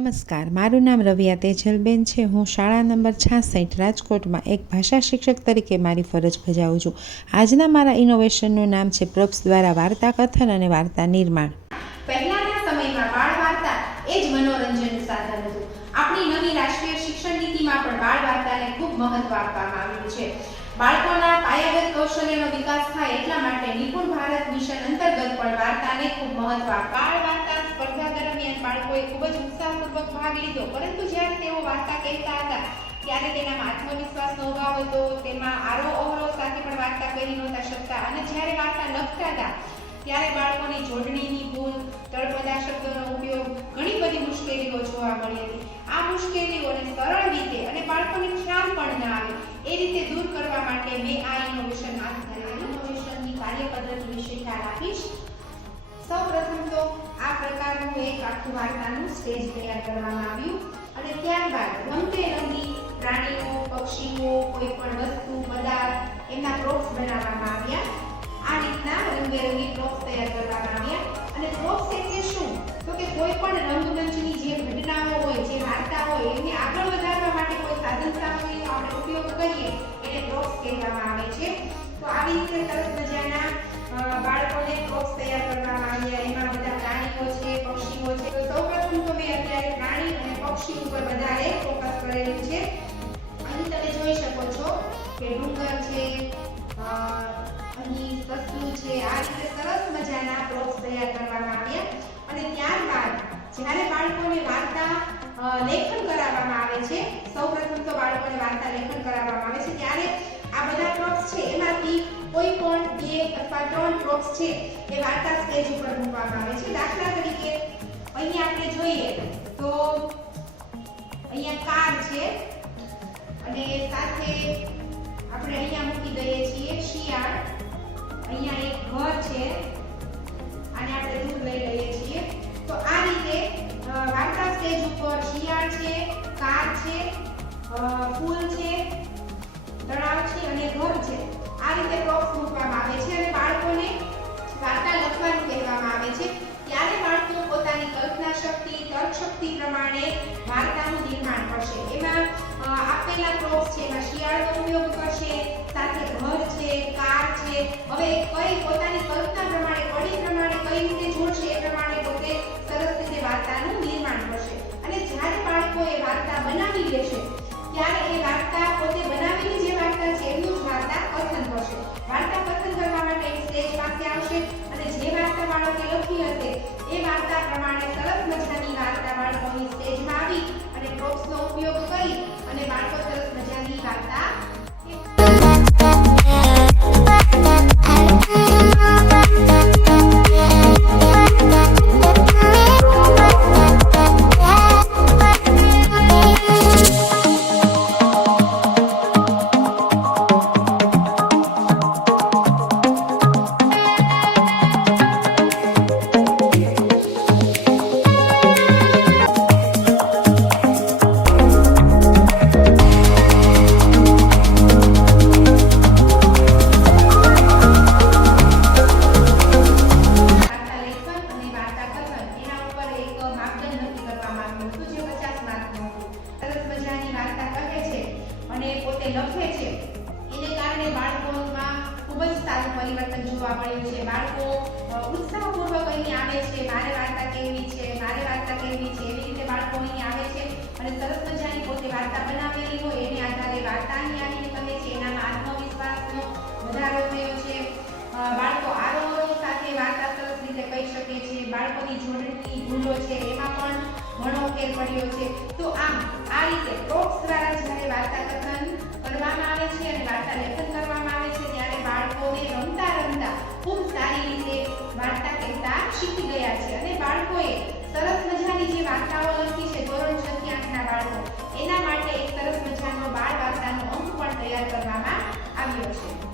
નમસ્કાર, મારું નામ રવિયા તેજલબેન છે। હું શાળા નંબર 66 રાજકોટમાં એક ભાષા શિક્ષક તરીકે મારી ફરજ બજાવું છું। આજના મારા ઇનોવેશનનું નામ છે પ્રોપ્સ દ્વારા વાર્તા કથન અને વાર્તા નિર્માણ। પહેલાના સમયમાં બાળ વાર્તા એ જ મનોરંજનનું સાધન હતું। આપણી નવી રાષ્ટ્રીય શિક્ષણ નીતિમાં પણ બાળ વાર્તાને ખૂબ મહત્વ આપવામાં આવ્યું છે। બાળકોના પાયાગત કૌશલ્યનો વિકાસ થાય એટલા માટે નિપુણ ભારત મિશન અંતર્ગત પણ વાર્તાને ખૂબ મહત્વ બાળ વાર્તા સ્પર્ધા દરમિયાન બાળકોએ ખૂબ જ ઉત્સાહપૂર્વક ભાગ લીધો, પરંતુ જ્યારે તેઓ વાર્તા કહેતા હતા ત્યારે તેનામાં આત્મવિશ્વાસનો અભાવ હતો, તેમાં આરોહ અવરોહ સાથે પણ વાર્તા કરી નહોતા શકતા અને જ્યારે વાર્તા લખતા હતા ત્યારે બાળકોની જોડણીની ભૂલ, તળપદા શબ્દોનો ઉપયોગ, ઘણી બધી મુશ્કેલીઓ જોવા મળી હતી। આ મુશ્કેલીઓને સરળ રીતે અને બાળકોને ખ્યાલ પણ ન આવે એ રીતે દૂર કરવા માટે મેં આ ઇનોવેશન હાથ ધર્યું। ઇનોવેશનની કાર્યપદ્ધતિ વિશે ખ્યાલ આપીશ। સૌપ્રથમ તો આ પ્રકારનું એક આખું વાર્તાનું સ્ટેજ તૈયાર કરવામાં આવ્યું અને ત્યારબાદ રંગબેરંગી પ્રાણીઓ, પક્ષીઓ, કોઈ પણ વસ્તુ, પદાર્થ એમના પ્રોપ્સ બનાવવામાં આવ્યા। આ રીતના રંગબેરંગી પ્રોપ્સ તૈયાર કરવામાં આવ્યા અને પ્રોપ્સ એટલે શું? તો કે કોઈ પણ રંગમંચની જે ઘટનાઓ હોય, જે વાર્તા હોય એને આગળ વધારવા માટે કોઈ સાધન સામગ્રીનો આપણે ઉપયોગ કરીએ એને પ્રોપ્સ કહેવામાં આવે છે। તો આવી રીતે સરસ મજાના બાળકોને પ્રોપ્સ તૈયાર કરવામાં આવ્યા। એમાં બધા પ્રાણીઓ છે, પક્ષીઓ છે। તો સૌપ્રથમ તો મેં અત્યારે પ્રાણી અને પક્ષી ઉપર વધારે ફોકસ કરેલું છે। અહીં તમે જોઈ શકો છો કે ડુંગર છે, અહીં સસલું છે। આ રીતે સરસ મજાના પ્રોપ્સ તૈયાર કરવામાં આવ્યા અને ત્યારબાદ જ્યારે બાળકોને વાર્તા લેખન કરાવવામાં આવે છે, સૌપ્રથમ તો બાળકોને વાર્તા લેખન કરાવવામાં આવે છે ત્યારે આ બધા પ્રોપ્સ છે એમાંથી કોઈ પણ 2 અથવા 3 પ્રોપ્સ છે એ વાર્તા સ્ટેજ ઉપર મૂકવામાં આવે છે। દાખલા તરીકે અહીં આપણે જોઈએ તો અહીંયા કાર છે અને સાથે આપણે અહીંયા મૂકી દઈએ છીએ શિયાળ। અહીંયા એક ઘર છે અને આપણે દૂર લઈ લઈએ છીએ। તો આ રીતે વાર્તા સ્ટેજ ઉપર શિયાળ છે, કાર છે, ફૂલ છે, તળાવ છે અને ઘર છે, આ રીતે પ્રોપ્સ મૂકવામાં આવે છે અને બાળકોને વાર્તા લખવાનું કહેવામાં આવે છે। ત્યારે બાળકો પોતાની કલ્પના શક્તિ, તર્ક શક્તિ પ્રમાણે વાર્તાનું નિર્માણ કરશે। એમાં આપેલા પ્રોપ્સ છે એમાં શિયાળનો ઉપયોગ કરશે, સાથે ઘર છે, કાર છે। હવે કઈ પોતાની કલ્પના પ્રમાણે, કડી પ્રમાણે કઈ રીતે જોડશે એ પ્રમાણે પોતે સરસ રીતે વાર્તાનું નિર્માણ કરશે અને જ્યારે બાળકો એ વાર્તા બનાવી લેશે ત્યારે એ વાર્તા પોતે બનાવેલી જે વાર્તા છે એનું જ વાર્તા કથન કરશે। વાર્તા કથન કરવા માટે એક સ્ટેજ પાસે આવશે અને જે વાર્તા બાળકે લખી હશે એ વાર્તા પ્રમાણે સરસ મજાની વાર્તા બાળકોની સ્ટેજમાં આવી અને પ્રોપ્સનો ઉપયોગ કરી અને બાળકો સરસ મજાની વાર્તા લખે છે એને કારણે બાળકોમાં ખૂબ જ સારું પરિવર્તન જોવા મળ્યું છે। બાળકો ઉત્સાહપૂર્વક અહીં આવે છે, મારે વાર્તા કહેવી છે, મારે વાર્તા કહેવી છે, એવી રીતે બાળકો અહીં આવે છે અને સરસ મજાની પોતે વાર્તા બનાવેલી હોય એને આધારે વાર્તા અહીં આવીને કહે છે। એનામાં આત્મવિશ્વાસનો વધારો થયો છે। બાળકો આરોહ સાથે વાર્તા સરસ રીતે કહી શકે છે। બાળકોની જોડણીની ભૂલો છે એમાં પણ ઘણો ફેર પડ્યો છે। તો આ રીતે પ્રોપ્સ દ્વારા જ્યારે વાર્તા કથન કરવામાં આવે છે અને વાર્તા લેખન કરવામાં આવે છે ત્યારે બાળકોને રમતા રમતા ખૂબ સારી રીતે વાર્તા કહેતા શીખી ગયા છે અને બાળકોએ સરસ મજાની જે વાર્તાઓ લખી છે ધોરણ 6 થી 8ના બાળકો, એના માટે એક સરસ મજાનો બાળ વાર્તાનો અંક પણ તૈયાર કરવામાં આવ્યો છે।